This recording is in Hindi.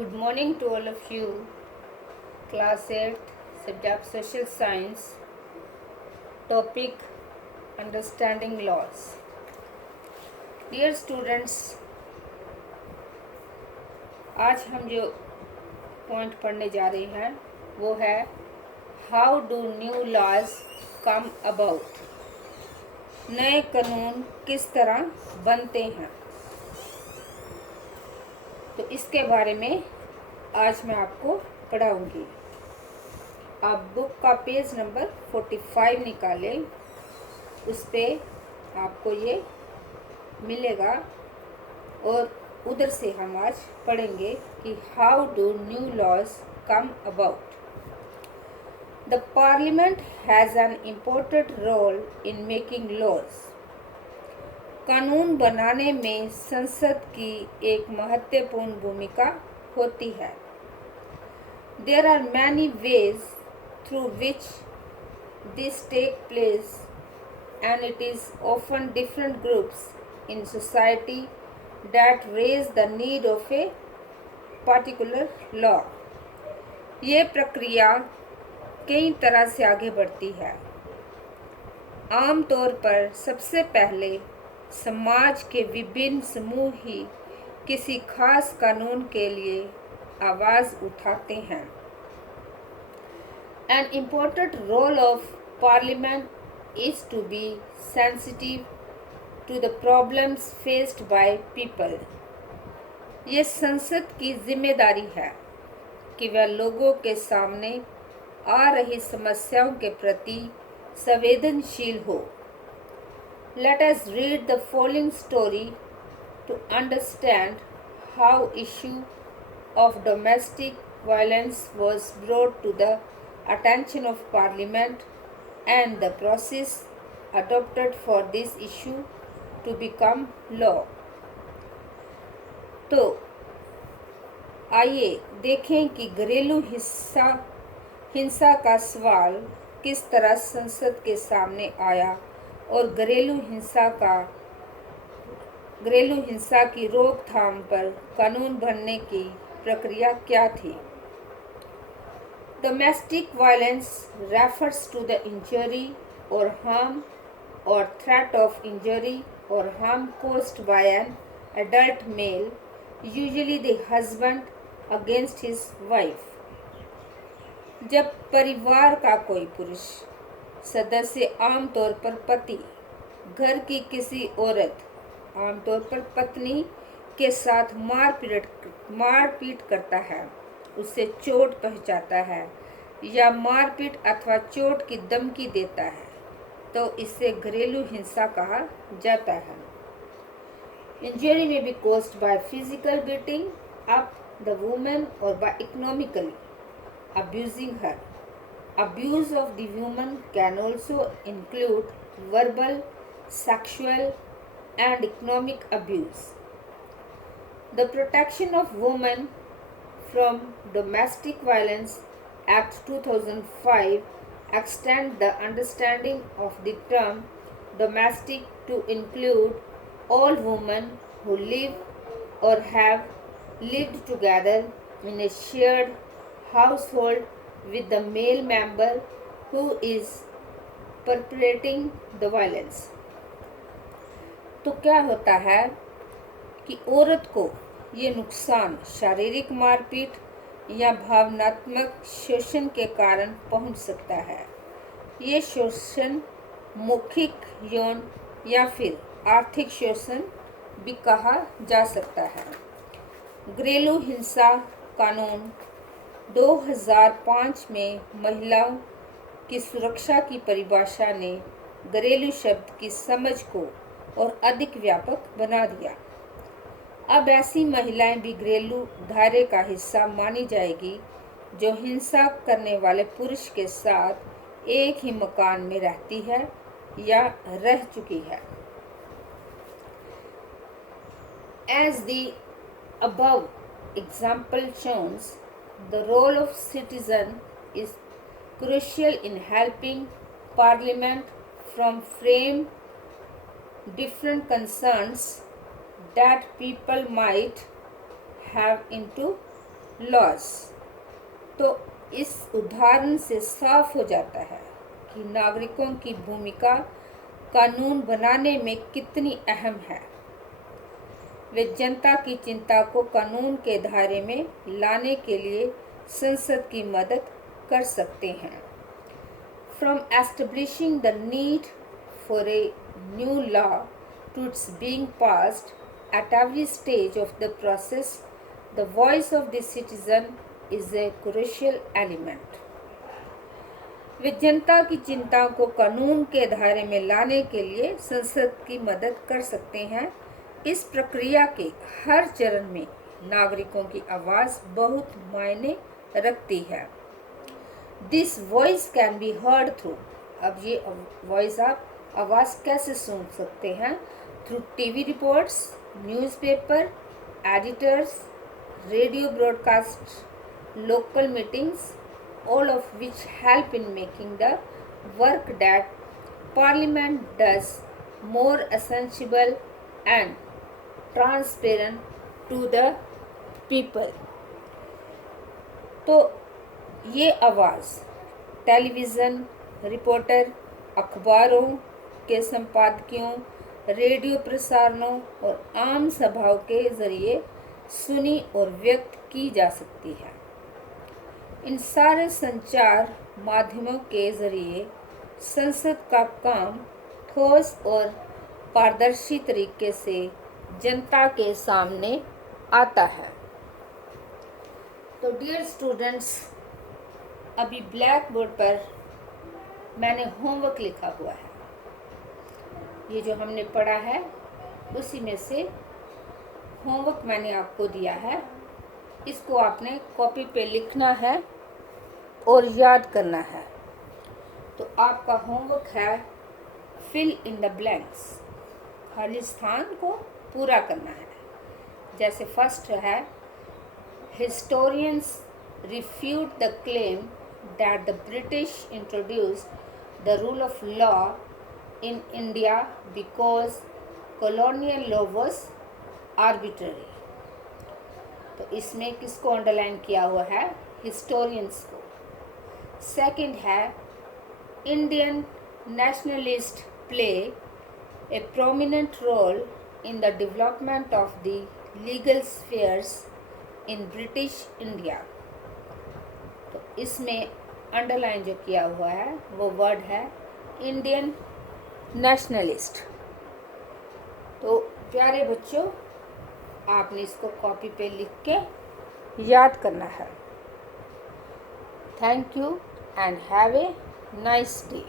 Good morning to all of you. Class 8, subject Social Science, topic Understanding Laws. Dear students, आज हम जो पॉइंट पढ़ने जा रहे हैं वो है how do new laws come about. नए कानून किस तरह बनते हैं, तो इसके बारे में आज मैं आपको पढ़ाऊंगी। आप बुक का पेज नंबर 45 निकालें, उस पर आपको ये मिलेगा और उधर से हम आज पढ़ेंगे कि how do new laws come about. The Parliament has an important role in making laws. कानून बनाने में संसद की एक महत्वपूर्ण भूमिका होती है। There are many ways through which this take place, and it is often different groups in society that raise the need of a particular law. ये प्रक्रिया कई तरह से आगे बढ़ती है। आमतौर पर सबसे पहले समाज के विभिन्न समूह ही किसी खास कानून के लिए आवाज़ उठाते हैं। An important role of Parliament is to be sensitive to the problems faced by people. ये संसद की जिम्मेदारी है कि वह लोगों के सामने आ रही समस्याओं के प्रति संवेदनशील हो। Let us read the following story to understand how issue of domestic violence was brought to the attention of Parliament and the process adopted for this issue to become law. तो आइए देखें कि घरेलू हिंसा का सवाल किस तरह संसद के सामने आया और घरेलू हिंसा की रोकथाम पर कानून बनने की प्रक्रिया क्या थी। Domestic violence refers to the injury or harm or threat of injury or harm caused by an adult male, usually the husband, against his wife. जब परिवार का कोई पुरुष सदस्य, आमतौर पर पति, घर की किसी औरत, आमतौर पर पत्नी के साथ मारपीट करता है, उससे चोट पहुंचाता है या मारपीट अथवा चोट की धमकी देता है, तो इसे घरेलू हिंसा कहा जाता है। Injury may be caused by physical beating up the woman or by economically abusing her. Abuse of the woman can also include verbal, sexual, and economic abuse. The Protection of Women from Domestic Violence Act 2005 extend the understanding of the term domestic to include all women who live or have lived together in a shared household with the male member who is perpetrating the violence. तो क्या होता है कि औरत को ये नुकसान शारीरिक मारपीट या भावनात्मक शोषण के कारण पहुंच सकता है। ये शोषण मौखिक, यौन या फिर आर्थिक शोषण भी कहा जा सकता है। घरेलू हिंसा कानून 2005 में महिलाओं की सुरक्षा की परिभाषा ने घरेलू शब्द की समझ को और अधिक व्यापक बना दिया। अब ऐसी महिलाएं भी घरेलू धारे का हिस्सा मानी जाएगी जो हिंसा करने वाले पुरुष के साथ एक ही मकान में रहती है या रह चुकी है। As the above example shows, the role of citizen is crucial in helping Parliament from frame different concerns that people might have into laws। तो इस उदाहरण से साफ हो जाता है कि नागरिकों की भूमिका कानून बनाने में कितनी अहम है। वे जनता की चिंता को कानून के दायरे में लाने के लिए संसद की मदद कर सकते हैं। From establishing the need for a new law to its being passed at every stage of the process, the voice of the citizen is a crucial element। वे जनता की चिंता को कानून के दायरे में लाने के लिए संसद की मदद कर सकते हैं। इस प्रक्रिया के हर चरण में नागरिकों की आवाज़ बहुत मायने रखती है। This voice can be heard through, अब ये वॉइस आप आवाज़ कैसे सुन सकते हैं? Through TV reports, newspaper, editors, radio broadcast, local meetings, all of which help in making the work that Parliament does more accessible and transparent to the people। तो ये आवाज़ टेलीविज़न रिपोर्टर, अखबारों के संपादकियों, रेडियो प्रसारणों और आम सभाओं के ज़रिए सुनी और व्यक्त की जा सकती है। इन सारे संचार माध्यमों के ज़रिए संसद का काम ठोस और पारदर्शी तरीके से जनता के सामने आता है। तो डियर स्टूडेंट्स, अभी ब्लैक बोर्ड पर मैंने होमवर्क लिखा हुआ है। ये जो हमने पढ़ा है उसी में से होमवर्क मैंने आपको दिया है। इसको आपने कॉपी पे लिखना है और याद करना है। तो आपका होमवर्क है फिल इन द ब्लैंक्स, खाली स्थान को पूरा करना है। जैसे फर्स्ट है, historians refute the claim that the British introduced the rule of law in India because colonial law was arbitrary. तो इसमें किसको अंडरलाइन किया हुआ है? हिस्टोरियंस को। सेकंड है, Indian nationalist play a prominent role in the development of the legal spheres in British India. तो इसमें अंडरलाइन जो किया हुआ है वो वर्ड है इंडियन नेशनलिस्ट। तो प्यारे बच्चों, आपने इसको कॉपी पे लिख के याद करना है। Thank you and have a nice day.